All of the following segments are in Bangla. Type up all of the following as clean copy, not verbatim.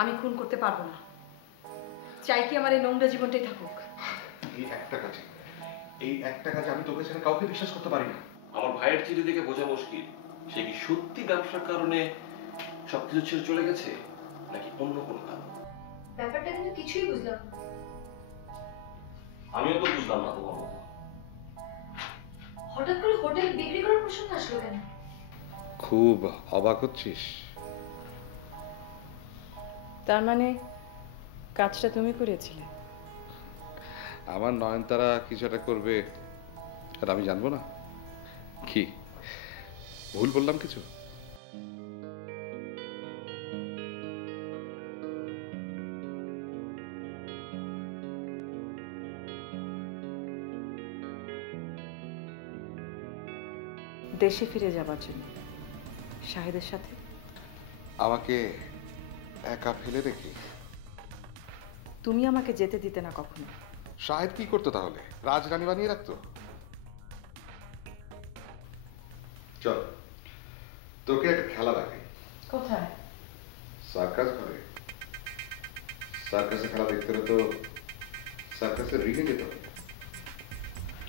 আমি খুন করতে পারবো না। চাই কি আমার এই নোংরা জীবনটাই থাকুক। এই একটা কাজে আমি তোকে ছাড়া কাউকে বিশ্বাস করতে পারি না। আমার ভাইয়ের চিঠি দেখে বোঝা মুশকিল সে কি সত্যি ব্যবসার কারণে সবকিছু ছেড়ে চলে গেছে নাকি অন্য কোনো কারণ। ব্যাপারটা কিন্তু কিছুই বুঝলাম না। আমিও তো বুঝলাম না তোমার মতো। হঠাৎ করে হোটেল বিক্রি করার প্রসঙ্গ আসলো কেন? খুব অবাক হচ্ছিস? তার মানে কাজটা তুমি করেছিলে? আমার নয়নতারা কিছু একটা করবে আর আমি জানবো না? কি ভুল বললাম কিছু? দেশে ফিরে যাবার জন্য শাহিদের সাথে? আমাকে একা ফেলে রেখে? তুমি আমাকে যেতে দিতে না কখনো। শাহেদ কি করতো তাহলে? রাজরানী বানিয়ে রাখতো? চল তোকে একটা খেলা দেখাই। কোথায়? সার্কাস ঘরে। সার্কাসে খেলা দেখতে হলে তো সার্কাসের রিঙে যেতে হবে।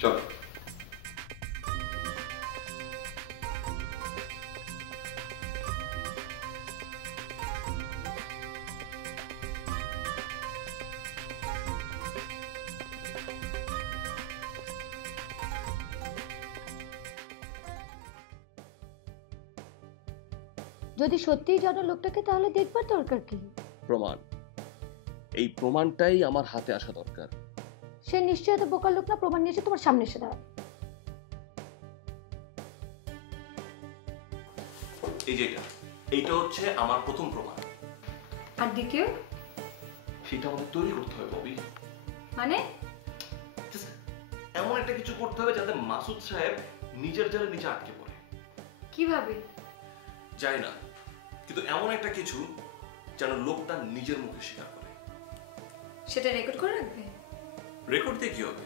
চল। যদি সত্যিই জানো লোকটাকে তাহলে দেখবার দরকার কি? প্রমাণ। এই প্রমাণটাই আমার হাতে আসা দরকার। সে নিশ্চয়ই এত বোকার লোক না প্রমাণ নিয়ে এসে তোমার সামনে এসে দাঁড়াবে। এই যে এইটা হচ্ছে আমার প্রথম প্রমাণ। আর দ্বিতীয়? সেটা আমাদের তৈরি করতে হবে ববি। মানে? এমন একটা কিছু করতে হবে যাতে মাসুদ সাহেব নিজের জালে নিচে আটকে পড়ে। কিভাবে? জানি না, কিন্তু এমন একটা কিছু যেন লোকটা নিজের মুখে স্বীকার করে। সেটা রেকর্ড করে রাখবে? রেকর্ড দিয়ে কি হবে?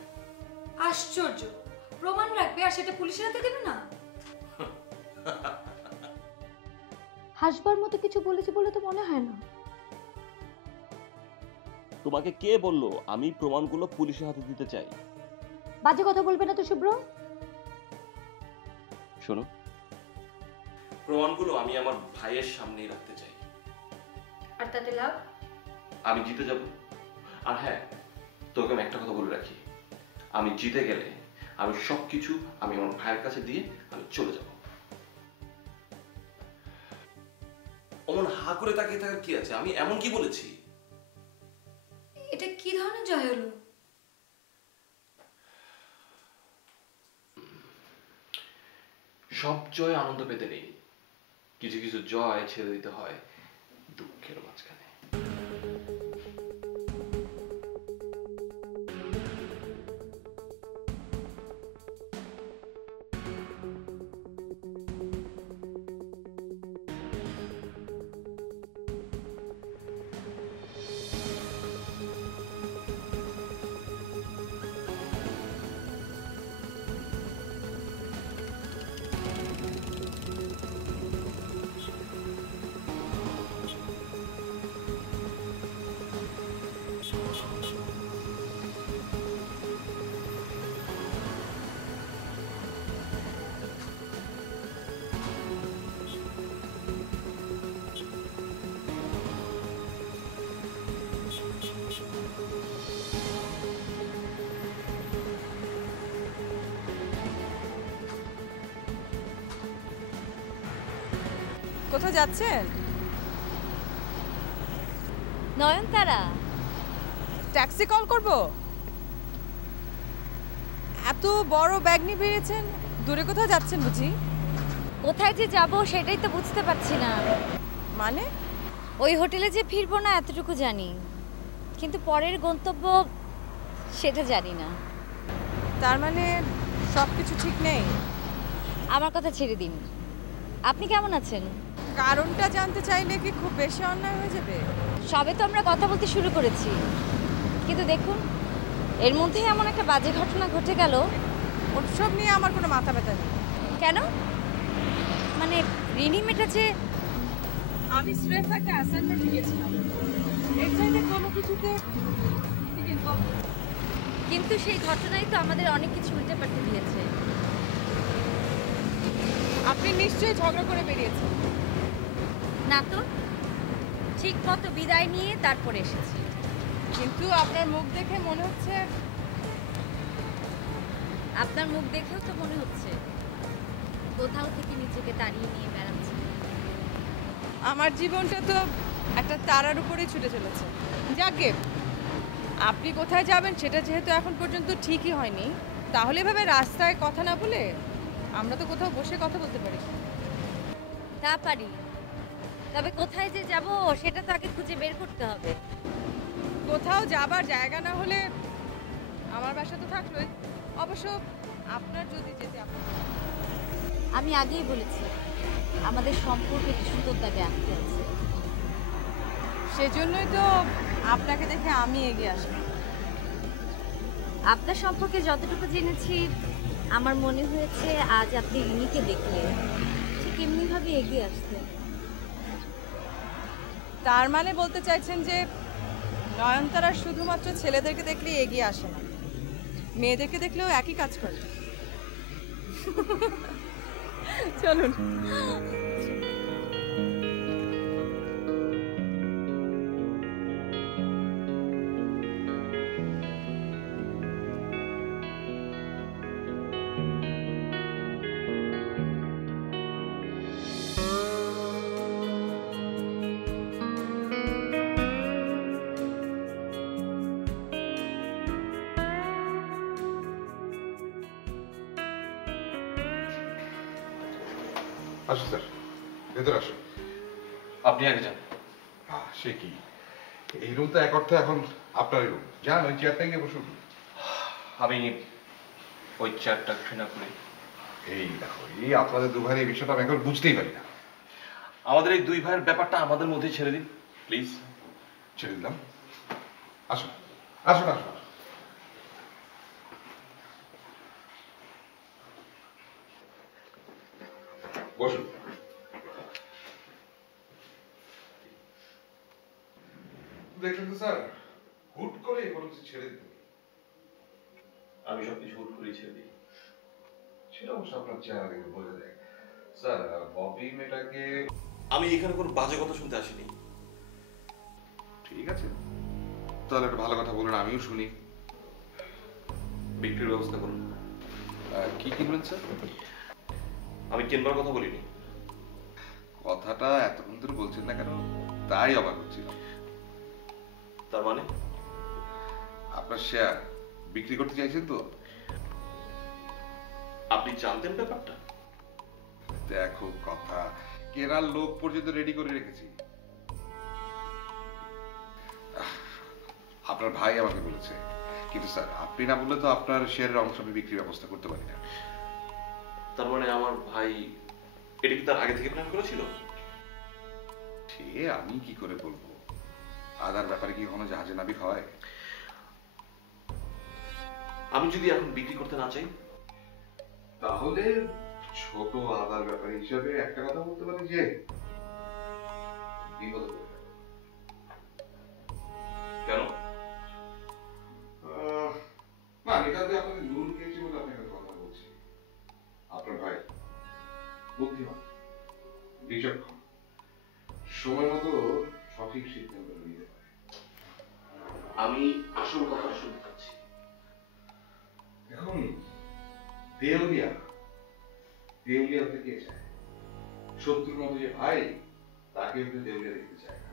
আশ্চর্য, প্রমাণ রাখবে আর সেটা পুলিশের হাতে দেবে না? হাসবার মতো কিছু বলেছি বলে তো মনে হয় না। তোমাকে কে বললো আমি প্রমাণগুলো পুলিশের হাতে দিতে চাই? বাজে কথা বলবে না তো শুভ্র। শোনো, প্রমাণগুলো আমি আমার ভাইয়ের সামনেই রাখতে চাই। আর তাতে লাভ? আমি জিতে যাব। আর হ্যাঁ, তোকে আমি একটা কথা বলে রাখি, আমি জিতে গেলে আমি সবকিছু আমি আমার ভাইয়ের কাছে দিয়ে আমি চলে যাব। অমন হা করে তাকিয়ে থাকার কি আছে? আমি এমন কি বলেছি? এটা কি ধরনের জয় হলো? সব জয় আনন্দ পেতে নেই, কিছু কিছু জয় ছেড়ে দিতে হয় দুঃখের মাঝখানে। কোথায় যাচ্ছেন? নয়নতারা, ট্যাক্সি কল করব? এত বড় ব্যাগ নিয়ে বেরিয়েছেন, দূরে কোথাও যাচ্ছেন বুঝি? কোথায় যে যাব সেটাই তো বুঝতে পারছি না। মানে? ওই হোটেলে যে ফিরবো না এতটুকু জানি, কিন্তু পরের গন্তব্য সেটা জানি না। তার মানে সব কিছু ঠিক নেই? আমার কথা ছেড়ে দিন, আপনি কেমন আছেন? কারণটা জানতে চাইলে কি খুব বেশি অন্যায় হয়ে যাবে? সবে তো আমরা কথা বলতে শুরু করেছি, কিন্তু দেখুন এর মধ্যেই এমন একটা বাজে ঘটনা ঘটে গেল। ওসব নিয়ে আমার কোনো মাথা ব্যথা নেই। কেন? মানে ঋণী মেটা যে আমি স্রেফ একটা অ্যাসাইনমেন্ট দিয়েছিলাম, এর চাইতে কোনো কিছুতে ঠিক ইনভলভ। কিন্তু সেই ঘটনাই তো আমাদের অনেক কিছু উল্টে পাল্টে দিয়েছে। আপনি নিশ্চয়ই ঝগড়া করে বেরিয়েছেন। না তো, ঠিক মতো বিদায় নিয়ে তারপরে এসেছি। কিন্তু আপনার মুখ দেখে মনে হচ্ছে। আপনার মুখ দেখেও তো মনে হচ্ছে কোথাও থেকে নিজেকে তাড়িয়ে নিয়ে বেড়াচ্ছে। আমার জীবনটা তো একটা তারার উপরে ছুটে চলেছে। যাকে আপনি কোথায় যাবেন সেটা যেহেতু এখন পর্যন্ত ঠিকই হয়নি, তাহলে এভাবে রাস্তায় কথা না বলে আমরা তো কোথাও বসে কথা বলতে পারি। তা পারি, তবে কোথায় যে যাব সেটা তো আগে খুঁজে বের করতে হবে। কোথাও যাবার জায়গা না হলে আমার বাসা তো থাকলোই। অবশ্য আপনার যদি যেতে আমি আগেই বলেছি আমাদের সম্পর্কে সুন্দর দাগে আটকে আছে। সেজন্যই তো আপনাকে দেখে আমি এগিয়ে আসলাম। আপনার সম্পর্কে যতটুকু জেনেছি আমার মনে হয়েছে আজ আপনি রিনিকে দেখলে ঠিক এমনিভাবে এগিয়ে আসতেন। তার মানে বলতে চাইছেন যে নয়নতারা শুধুমাত্র ছেলেদেরকে দেখলেই এগিয়ে আসে না, মেয়েদেরকে দেখলেও একই কাজ করে। চলুন। আসুন স্যার, ভেতরে আসুন। আপনি আগে যান। সে কি, এই রুম তো এক অর্থে এখন আপনারই রুম। যান, ওই চেয়ারটা গিয়ে বসুন। আমি ওই চেয়ারটা ঘৃণা করি। এই দেখো, এই আপনাদের দু ভাইয়ের এই বিষয়টা আমি এখন বুঝতেই পারি না। আমাদের এই দুই ভাইয়ের ব্যাপারটা আমাদের মধ্যেই ছেড়ে দিন প্লিজ। ছেড়ে দিলাম। আসুন আসুন আসুন। বসুন। দেখলেন তো স্যার, হুট করে কোনো কিছু ছেড়ে দিতে। আমি সবকিছু হুট করে ছেড়ে দিই। সেটা অবশ্য আপনার চেহারা দেখে বোঝা যায়। স্যার, ববি মেয়েটাকে। আমি এখানে কোনো বাজে কথা শুনতে আসিনি। ঠিক আছে, তাহলে একটা ভালো কথা বলুন, আমিও শুনি। বিক্রির ব্যবস্থা করুন। কি কিনবেন স্যার? আমি কেনবার কথা বলিনি। কথাটা এতক্ষণ ধরে বলছেন না কেন, তাই অবাক হচ্ছিল। তার মানে আপনার শেয়ার বিক্রি করতে চাইছেন তো? আপনি জানতেন ব্যাপারটা? দেখো, কথা কেনার লোক পর্যন্ত রেডি করে রেখেছি। আপনার ভাই আমাকে বলেছে, কিন্তু স্যার আপনি না বললে তো আপনার শেয়ারের অংশ আমি বিক্রির ব্যবস্থা করতে পারি না। তার মানে আমার ভাই এটা কি তার আগে থেকে প্ল্যান করেছিল? সে আমি কি করে বলবো, আদার ব্যাপারে কি কোনো জাহাজে নাবিক হয়? আমি যদি এখন বিক্রি করতে না চাই, তাহলে ছোট আদার ব্যাপারে হিসাবে একটা কথা বলতে পারি যে বিপদে পড়ে গেল। কেন? না, এটাতে আপনাদের নুন খেয়েছি বলে আপনাকে কথা বলছি। আপনার ভাই বুদ্ধিমান, বিচক্ষণ, সময় মতো সঠিক সিদ্ধান্ত নিতে পারে। আমি আসল কথা শুনতে চাচ্ছি। এখন দেউলিয়া দেউলিয়া থেকে চায়, শত্রুর মতো যে ভাই তাকে দেউলিয়া দেখতে চায় না।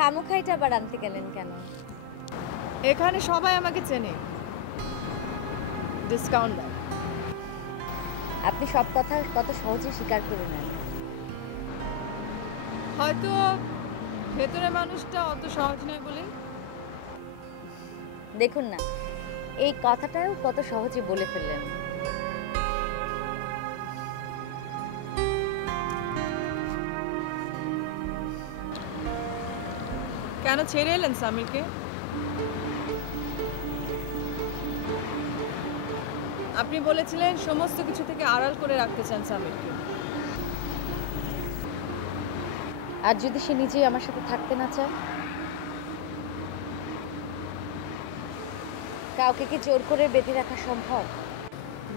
খামোখাইটা আবার আনতে গেলেন কেন? এখানে সবাই আমাকে চেনে, ডিসকাউন্ট দেয়। আপনি সব কথা কত সহজে স্বীকার করে নেন। হয়তো ভেতরের মানুষটা অত সহজ নয় বলেই। দেখুন না, এই কথাটাও কত সহজে বলে ফেললেন। কেন ছেড়ে এলেন সামিরকে? আপনি বলেছিলেন সমস্ত কিছু থেকে আড়াল করে রাখতে চান সামিরকে। আর যদি সে নিজেই আমার সাথে থাকতে না চায়? কাউকে কি জোর করে বেঁধে রাখা সম্ভব?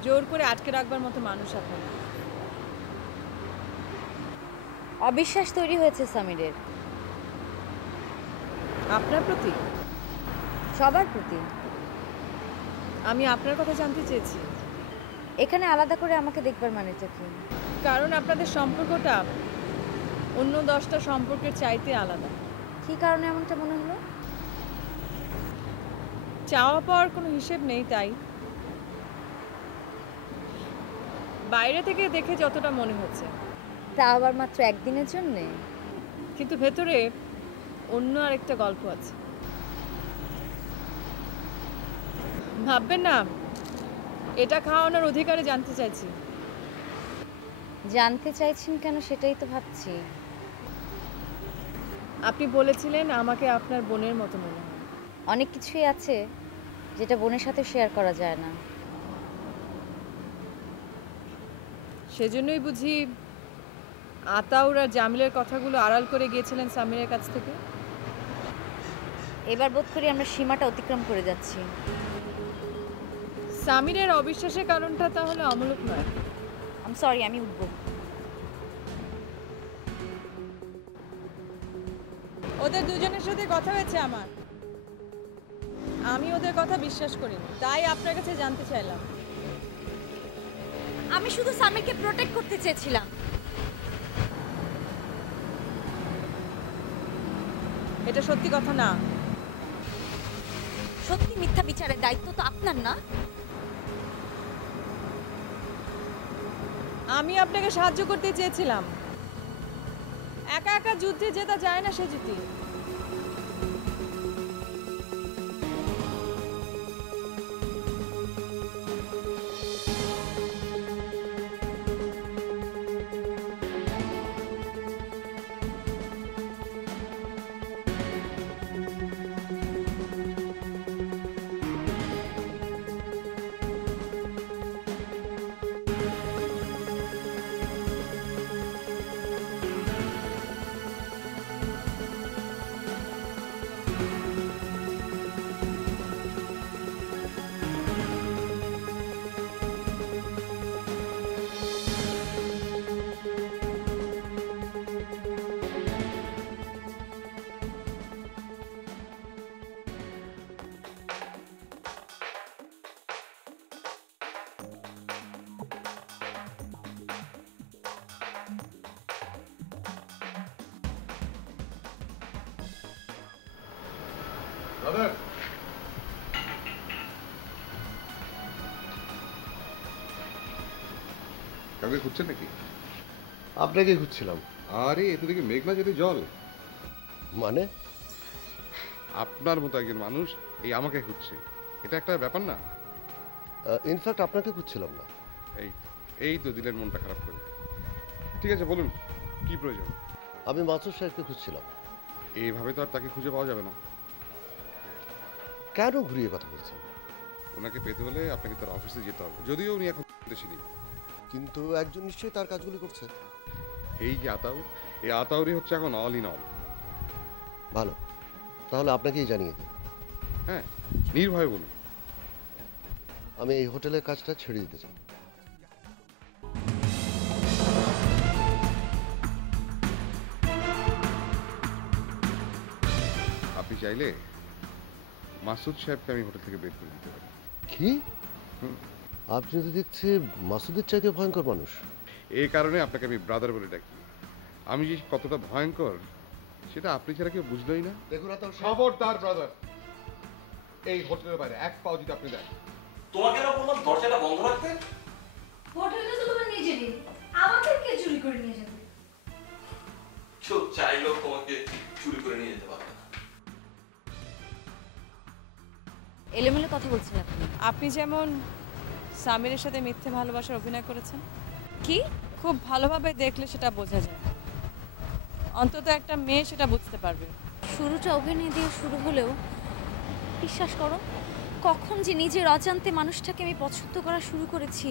জোর করে আটকে রাখবার মতো মানুষ আপনি না। অবিশ্বাস তৈরি হয়েছে সামিরের আপনার প্রতি? সবার প্রতি। আমি আপনার কথা জানতে চেয়েছি। এখানে আলাদা করে আমাকে দেখবার মানেটা কি? কারণ আপনাদের সম্পর্কটা অন্য 10টা সম্পর্কের চাইতে আলাদা। কি কারণে এমনটা মনে হলো? চাওয়া পাওয়ার কোনো হিসেব নেই, তাই বাইরে থেকে দেখে যতটা মনে হচ্ছে। তা আবার মাত্র একদিনের জন্যে? কিন্তু ভেতরে অন্য আরেকটা গল্প আছে। ভাববেন না এটা খাওয়ানোর অধিকারে জানতে চাইছি। জানতে চাইছেন কেন সেটাই তো ভাবছি। আপনি বলেছিলেন আমাকে আপনার বোনের মতো মনে হয়। অনেক কিছুই আছে যেটা বোনের সাথে শেয়ার করা যায় না। সেজন্যই বুঝি আতাউর আর জামিলের কথাগুলো আড়াল করে গিয়েছিলেন সামিরের কাছ থেকে। এবার বোধ করি আমরা সীমাটা অতিক্রম করে যাচ্ছি। সামিরের অবিশ্বাসের কারণটা তাহলে অমূলক নয়। আম সরি, আমি উঠবো। ওদের দুজনের সাথে কথা হয়েছে আমার। আমি ওদের কথা বিশ্বাস করিনি, তাই আপনার কাছে জানতে চাইলাম। আমি শুধু সামিরকে প্রোটেক্ট করতে চেয়েছিলাম। এটা সত্যি কথা না। সত্যি মিথ্যা বিচারের দায়িত্ব তো আপনার না? আমি আপনাকে সাহায্য করতে চেয়েছিলাম। একা একা যুদ্ধে জেতা যায় না সে যুদ্ধে। ব্রাদার, কাউকে খুঁজছেন নাকি? আপনাকে খুঁজছিলাম। আরে এত দিকে মেঘনা যদি জল। মানে? আপনার মতো একজন মানুষ এই আমাকে খুঁজছে, এটা একটা ব্যাপার না? ইনফ্যাক্ট আপনাকে খুঁজছিলাম না। এই এই তো দিলেন মনটা খারাপ করে। ঠিক আছে, বলুন কি প্রয়োজন? আমি মাসুদ সাহেবকে খুঁজছিলাম। এইভাবে তো আর তাকে খুঁজে পাওয়া যাবে না। কেন ঘুরিয়ে কথা বলছেন? ওনাকে পেতে হলে আপনাকে তার অফিসে যেতে হবে, যদিও উনি এখন দেশে নেই। কিন্তু একজন নিশ্চয়ই তার কাজগুলি করছে। এই যে আতাউর, এই আতাউরই হচ্ছে এখন অল ইন অল। ভালো, তাহলে আপনাকেই জানিয়ে দিই। হ্যাঁ, নির্ভয়ে বলুন। আমি এই হোটেলের কাজটা ছেড়ে দিতে চাই। আপনি চাইলে মাসুদ সাহেবকে আমি হোটেল থেকে বের করে দিতে পারি। কি? আপনি তো দেখছি মাসুদের চাইতে ভয়ঙ্কর মানুষ। এই কারণে আপনাকে আমি ব্রাদার বলে ডাকি। আমি যে কতটা ভয়ঙ্কর সেটা আপনি ছাড়া কেউ বুঝলোই না। দেখুন রাতাল সাহেব, খবরদার ব্রাদার, এই হোটেলের বাইরে এক পাও যদি আপনি দেন। তোমাকে না বললাম দরজাটা বন্ধ রাখতে? হোটেলটা তো তোমার নিজেরই, আমাদের কে চুরি করে নিয়ে যাবে? কেউ চাইলেও তোমাকে চুরি করে নিয়ে যেতে পারবে না। এলোমেলো কথা বলছেন আপনি। আপনি যেমন সামিরের সাথে মিথ্যে ভালোবাসার অভিনয় করেছেন, কি? খুব ভালোভাবে দেখলে সেটা বোঝা যায়, অন্তত একটা মেয়ে সেটা বুঝতে পারবে। শুরুটা অভিনয় দিয়ে শুরু হলেও বিশ্বাস করো, কখন যে নিজের অজান্তে মানুষটাকে আমি পছন্দ করা শুরু করেছি